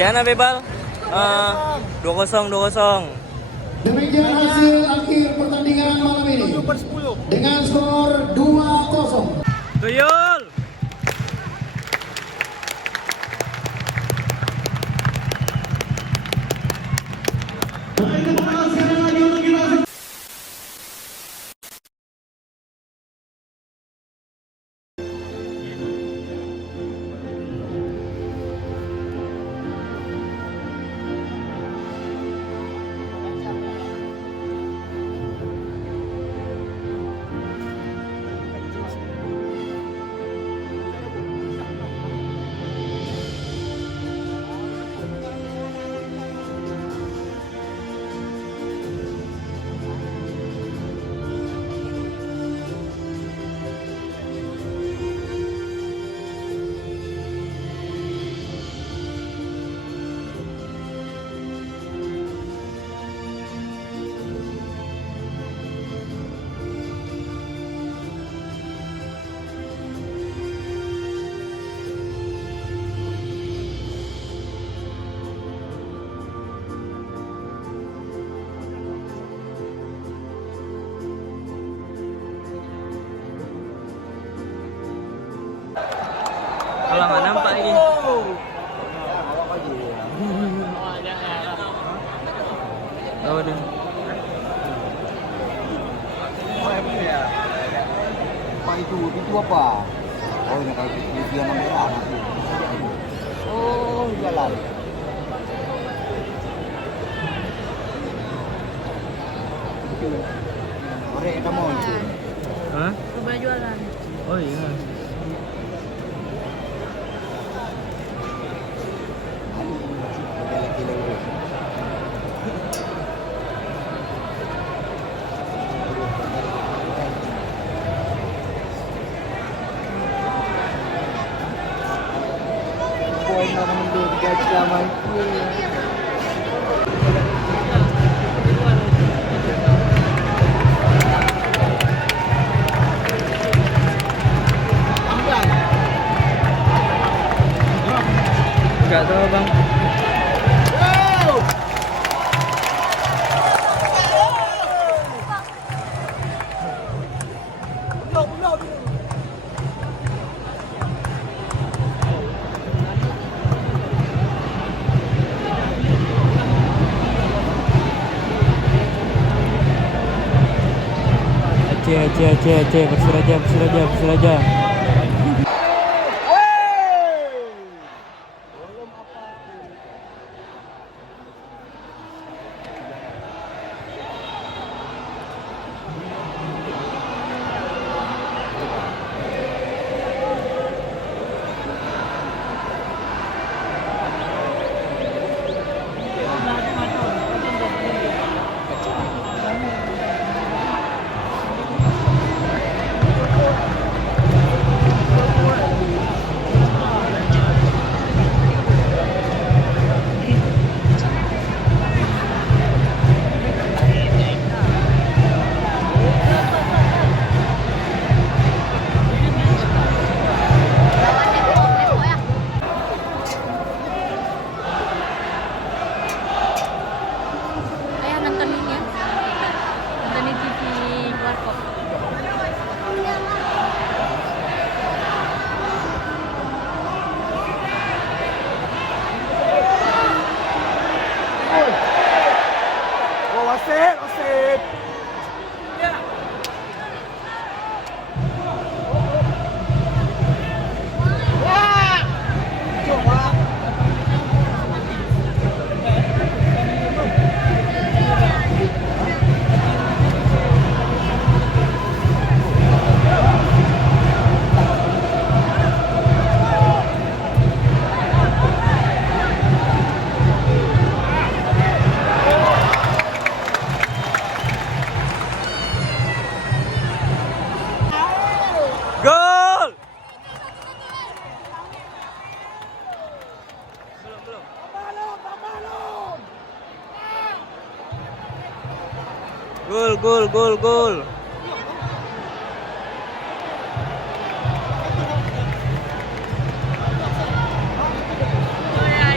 Sekian ya Bebal. 2-0, 2-0. Demikian hasil akhir pertandingan malam ini dengan skor 2-0. Tuyul. Kalau nggak nampak ini. Oh, deh. Pak itu apa? Oh ini kayak video merah nanti. Oh jalan. Korek kita mau itu. Hah? Coba jualan. Oh iya. Poin nama mundur gaji ramai. Nggak tahu bang. Aceh, bersir aja. Ayah nonton ini ya. Nonton di TV Warkop. Oh wasit. Gol! Gol. Oh ya.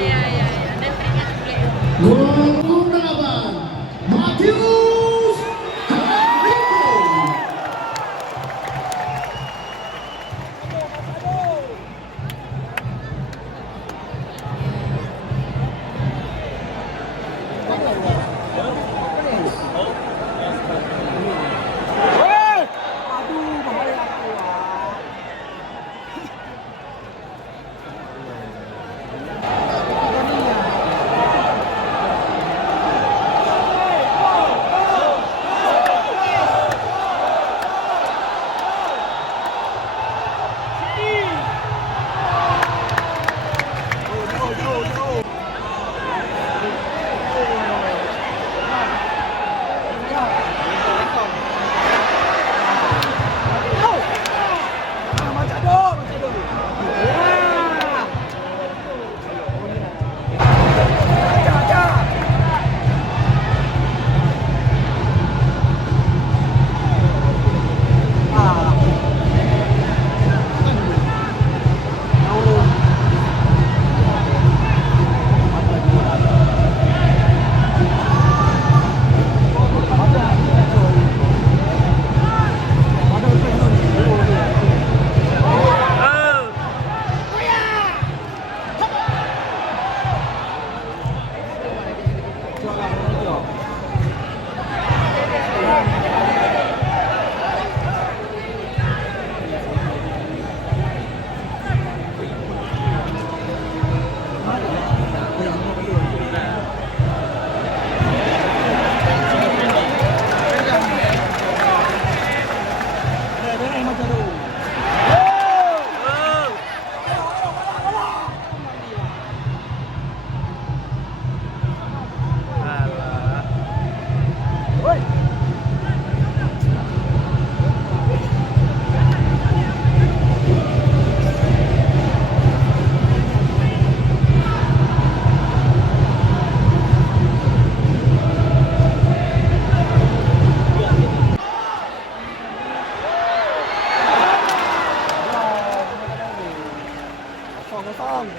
kosong.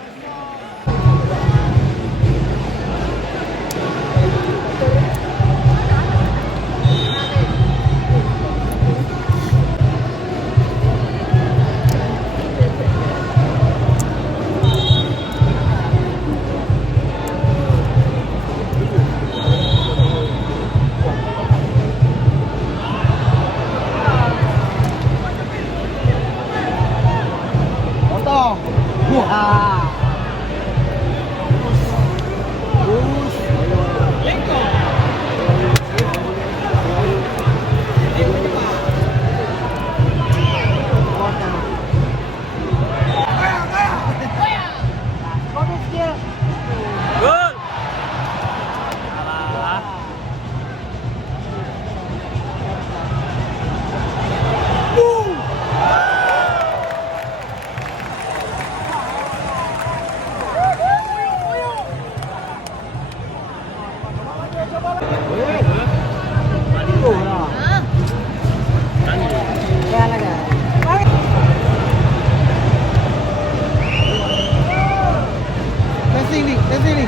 Potong. Wah. Terus. Gol. Alah. Ke sini.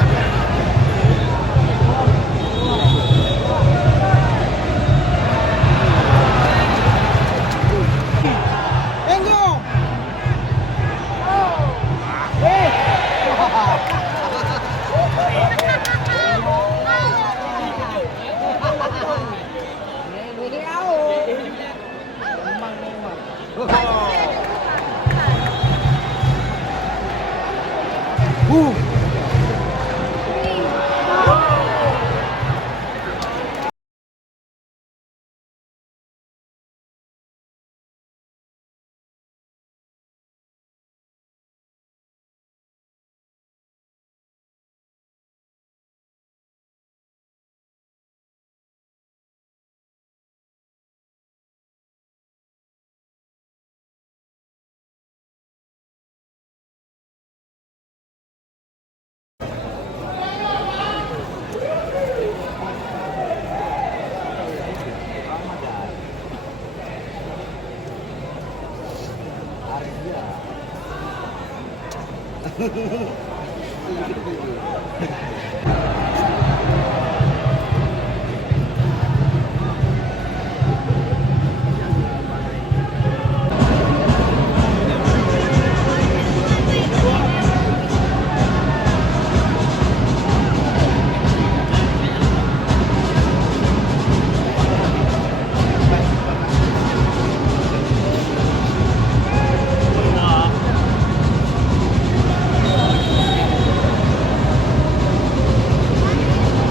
Enggo.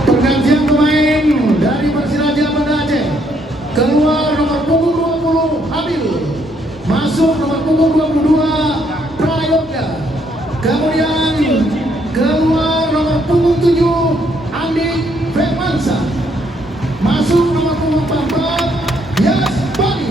Pergantian pemain dari Persiraja Banda Aceh. Keluar nomor punggung 20 Habil. Masuk nomor punggung 22 Prayoga. Kemudian keluar nomor punggung 7 Andi Firmansa. Masuk nomor punggung 44 Yas Bani.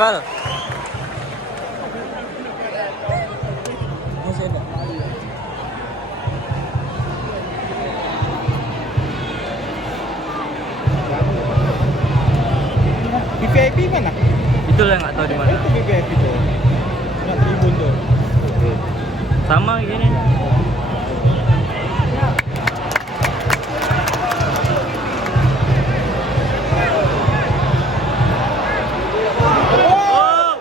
Bal. Masih ada. Di VIP mana? Itu lah nggak tahu di mana. Itu VIP tuh. Nggak tribun tuh. Sama gini. Oh!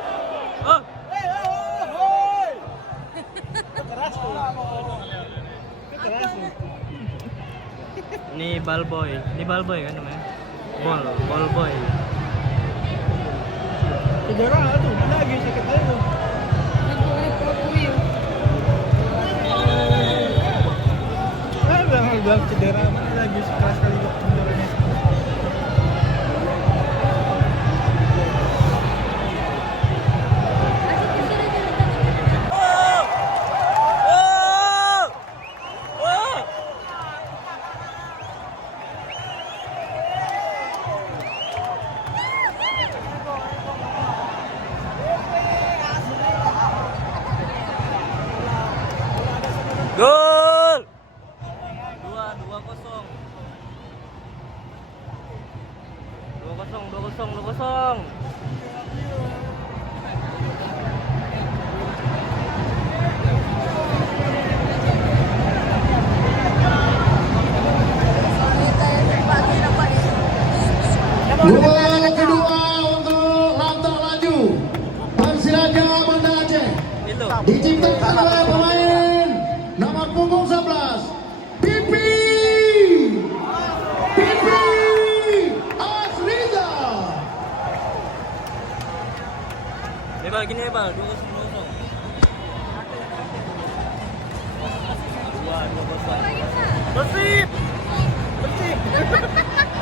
Oh! Ini ball boy kan namanya. Ball boy. Cedera tuh, mana lagi sakit aja tuh. Bilang cedera, mana lagi keras kali cederanya. Oh! Oh! Oh! Gol! 2-0. 2-0. Gol kedua untuk Lanta Laju Persiraja Banda Aceh Itu. diciptakan oleh pemain nomor punggung 11 Pipi Asriza. Bal gini ya, Bal. 2-0. 2-0.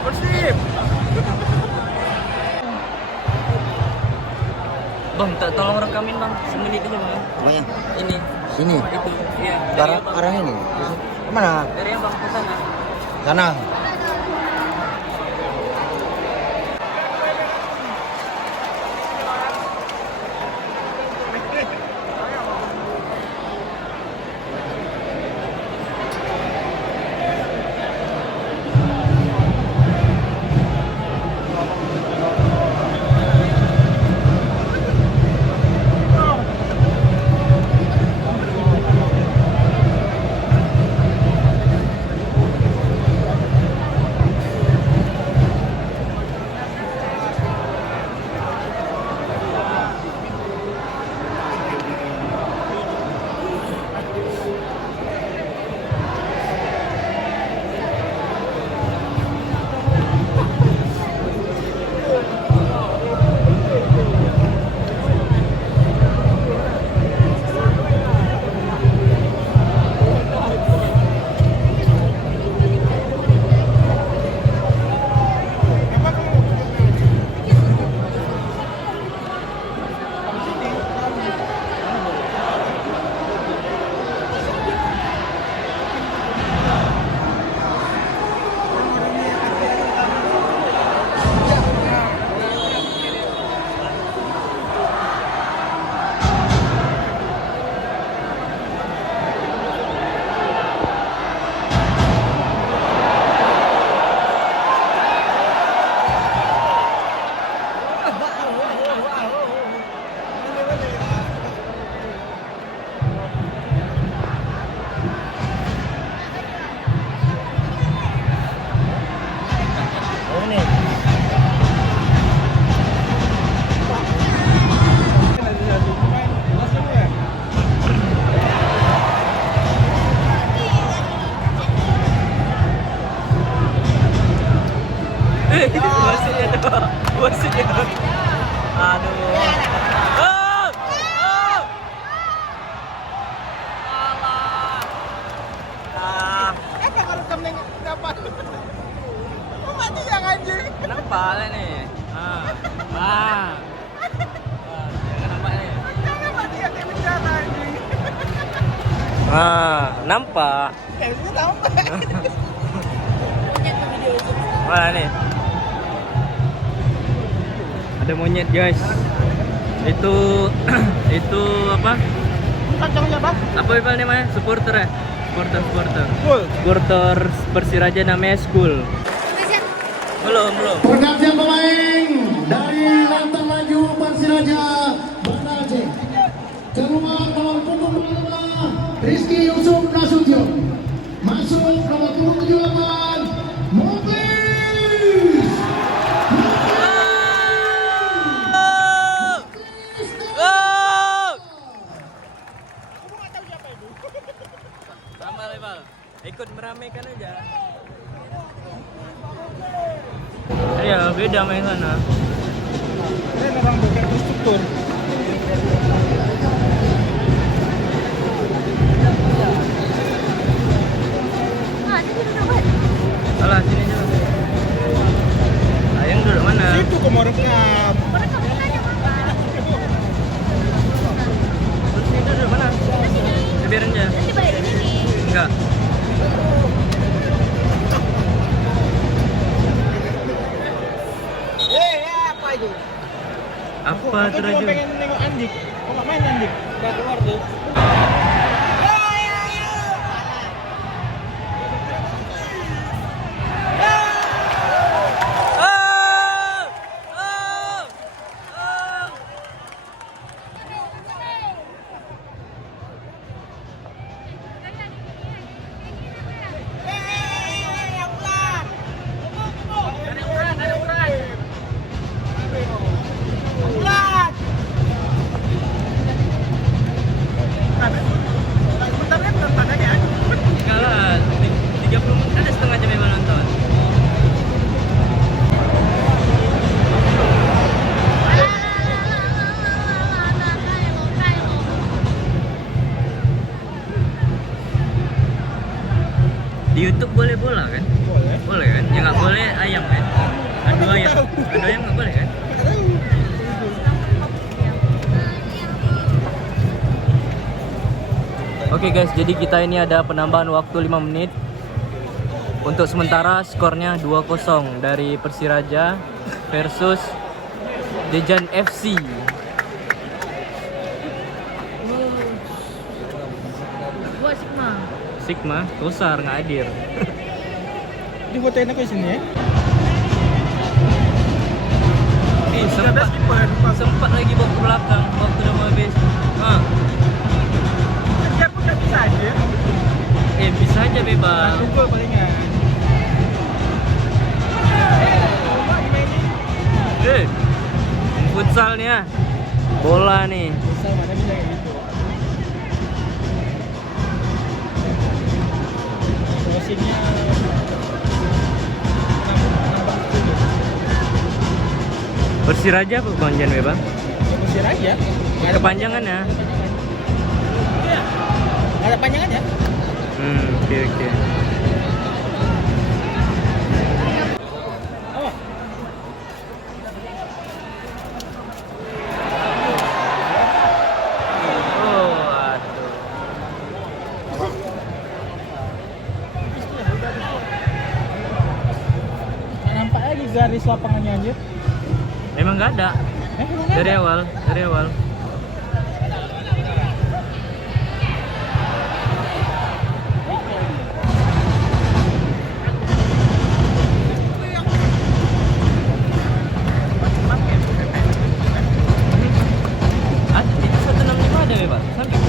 Persib. Bang, tak tolong rekamin bang, semenit aja bang. Mana? Ini, Sini. itu, iya. Arah ini. Kemana? Dari yang bang ke sana. Sana. Wasitnya. Aduh. Oh! Oh! Alah. Ah. Kalau kamu dapat. Mati yang anjing. Kenapa lah nih? Ah. Ah. Kenapa nih? Jangan mati yang kayak bencana anjing. Ah, nampak. Kayaknya nampak. Mana nih? Ada monyet guys. Itu itu apa? Kacangnya apa? Apa Bebal namanya? Supporter ya? Supporter. Full. Supporter Persiraja namanya School. Belum. Pergantian pemain dari Lantang Laju Persiraja Banda Aceh. Keluar nomor punggung 5 Rizky Yusuf Nasution. Masuk nomor punggung 78 Muklis. Sama Bebal. Ikut meramaikan aja. Iya, beda main sana. Ini memang bukan instruktur. Alah, sini aja. Ayang duduk mana? Itu kok mau rekam. Terus ini duduk mana? Biarin aja. Enggak. Apa itu? Apa Aku tuh cuma Raju? pengen nengok Andik. Kok nggak main Andik? Udah keluar tuh. Enggak lah, 30 menit ada setengah jam Bebal nonton. Di YouTube boleh bola kan? Boleh. Boleh kan? Ya nggak boleh ayam kan? Adu ayam nggak boleh kan? Oke guys, jadi kita ini ada penambahan waktu 5 menit. Untuk sementara skornya 2-0 dari Persiraja versus Dejan FC. Gua Sigma. Sigma, Kosar nggak hadir. Di fotoin aku di sini ya. Sempat lagi bawa ke belakang waktu udah mau habis. Dia pun nggak bisa aja. Bisa aja Bebal. Kumpul palingan. Futsal nih ya. Bola nih. Bisa mana bisa kayak gitu. Posisinya Persiraja apa kepanjangan Bebal? Usir aja. Kepanjangannya. Iya. Nggak ada panjangan ya? Oke. Oh. Oh, aduh. Nggak nampak lagi garis lapangannya aja. Emang nggak ada dari awal. Itu 165 ada Bebal. Sampai.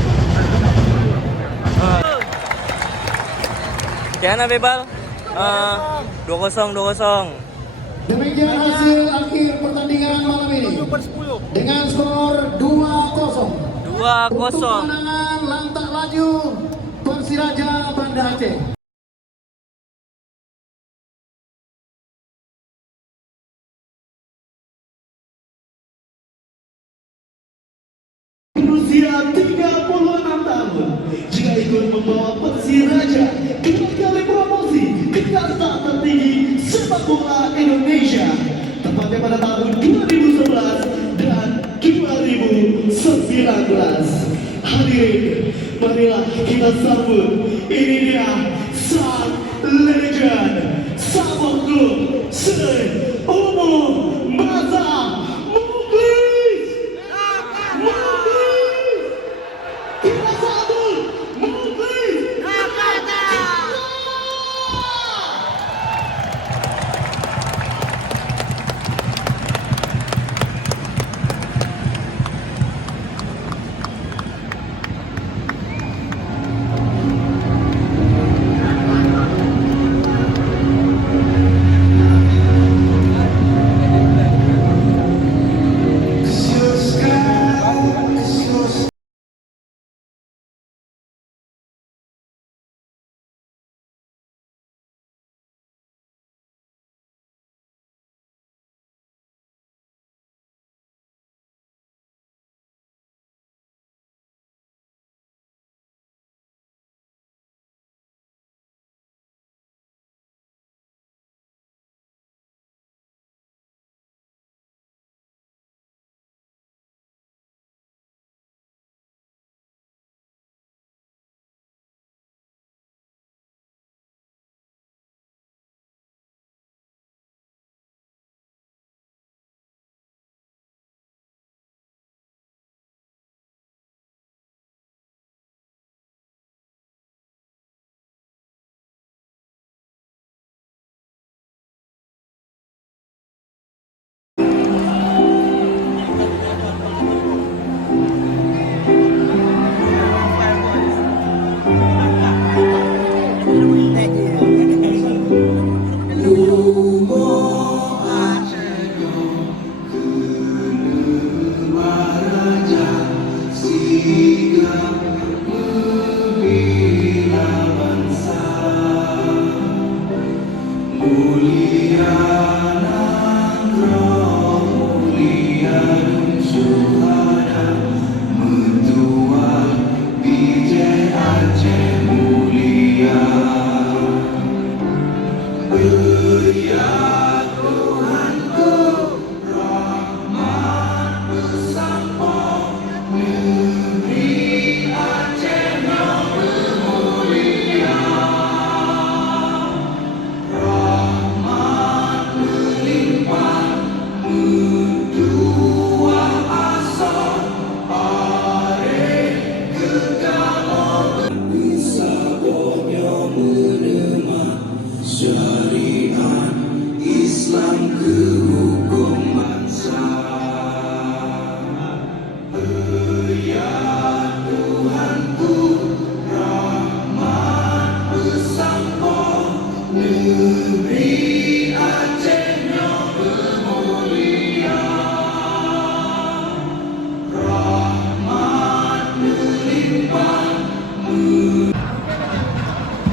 Gimana Bebal? 2-0. Demikian hasil akhir pertandingan malam ini. 7/10. Dengan skor 2-0. 2-0. Untuk kemenangan Lantang Laju Persiraja Banda Aceh. Berusia 36 tahun, jika ikut membawa Persiraja dua kali promosi ke kasta tertinggi sepak bola Indonesia, tepatnya pada tahun 2011 dan 2019. Hadirin, marilah kita sambut, ini dia sang legend Sabang Klub se-umur masa Muklis.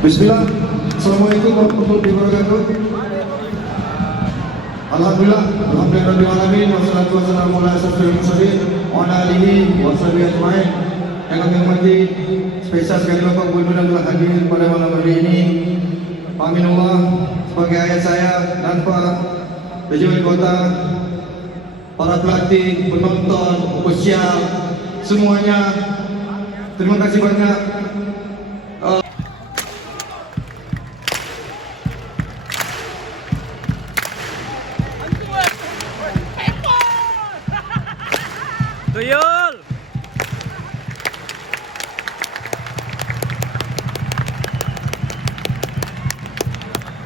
Bismillah. Assalamualaikum warahmatullahi wabarakatuh. Alhamdulillah, alhamdulillah alamin wassalatu wassalamu ala asyrofil mursalin wa ala alihi wa sahbihi ajmain. Yang kami hormati, spesial sekali Bapak Gubernur yang telah hadir pada malam hari ini. Aminullah sebagai ayah saya dan Pak PJ Kota, para pelatih, penonton, ofisial, semuanya. Terima kasih banyak. Tuyul.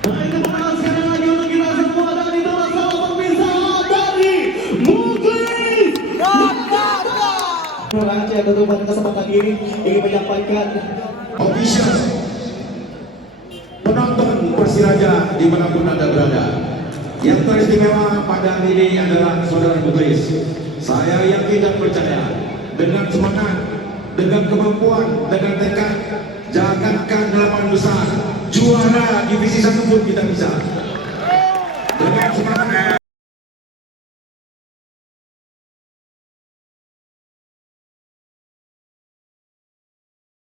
Baik, tepuk tangan sekali lagi untuk kita semua dan itulah salah pemirsa dari Muglis Jakarta. Terima kasih atas pada kesempatan ini ingin menyampaikan Official penonton Persiraja dimanapun Anda berada. Yang teristimewa pada ini adalah saudara Muglis. Saya yakin dan percaya dengan semangat, dengan kemampuan, dengan tekad, jangankan 8 besar, juara divisi 1 pun kita bisa. Dengan semangat